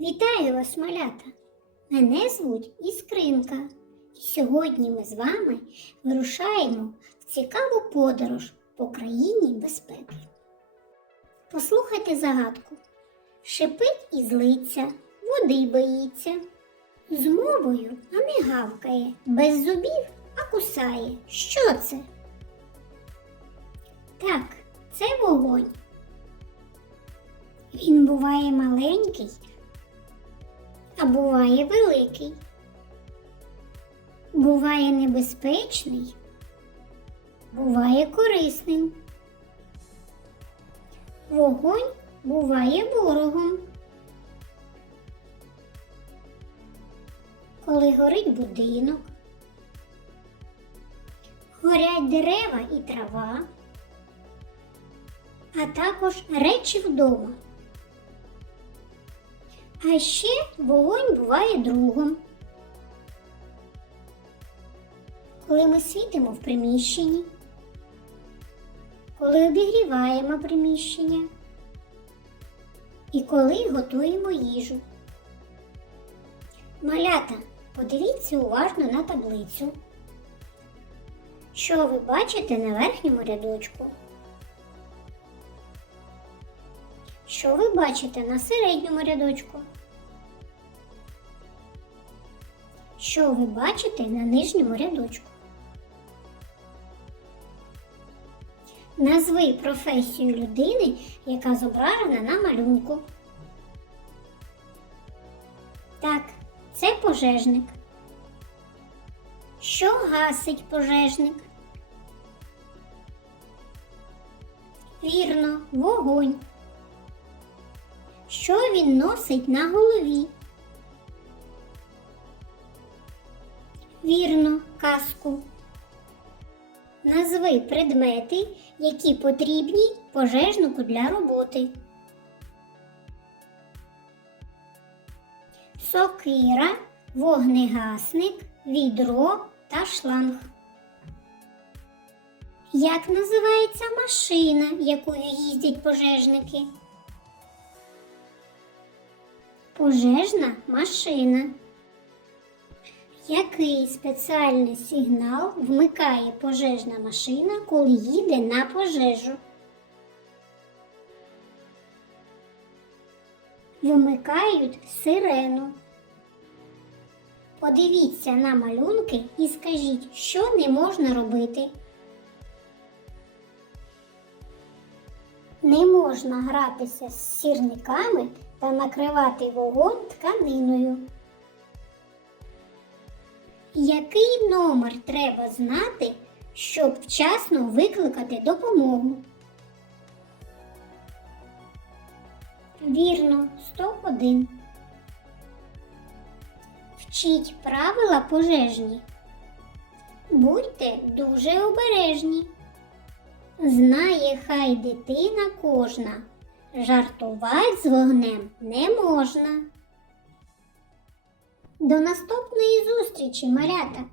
Вітаю вас, малята! Мене звуть Іскринка. І сьогодні ми з вами вирушаємо в цікаву подорож по країні безпеки. Послухайте загадку. Шипить і злиться, води боїться. З мовою, а не гавкає, без зубів, а кусає. Що це? Так, це вогонь. Він буває маленький, а буває великий. Буває небезпечний, буває корисним. Вогонь буває ворогом. Коли горить будинок, горять дерева і трава, а також речі вдома. А ще вогонь буває другом. Коли ми світимо в приміщенні, коли обігріваємо приміщення і коли готуємо їжу. Малята, подивіться уважно на таблицю. Що ви бачите на верхньому рядочку? Що ви бачите на середньому рядочку? Що ви бачите на нижньому рядочку? Назви професію людини, яка зображена на малюнку. Так, це пожежник. Що гасить пожежник? Вірно, вогонь. Що він носить на голові? Вірно, каску. Назви предмети, які потрібні пожежнику для роботи. Сокира, вогнегасник, відро та шланг. Як називається машина, якою їздять пожежники? Пожежна машина. Який спеціальний сигнал вмикає пожежна машина, коли їде на пожежу? Вимикають сирену. Подивіться на малюнки і скажіть, що не можна робити. Не можна гратися з сірниками та накривати вогонь тканиною. Який номер треба знати, щоб вчасно викликати допомогу? Вірно, 101. Вчіть правила пожежні. Будьте дуже обережні. Знає хай дитина кожна. Жартувати з вогнем не можна. До наступної зустрічі, малята!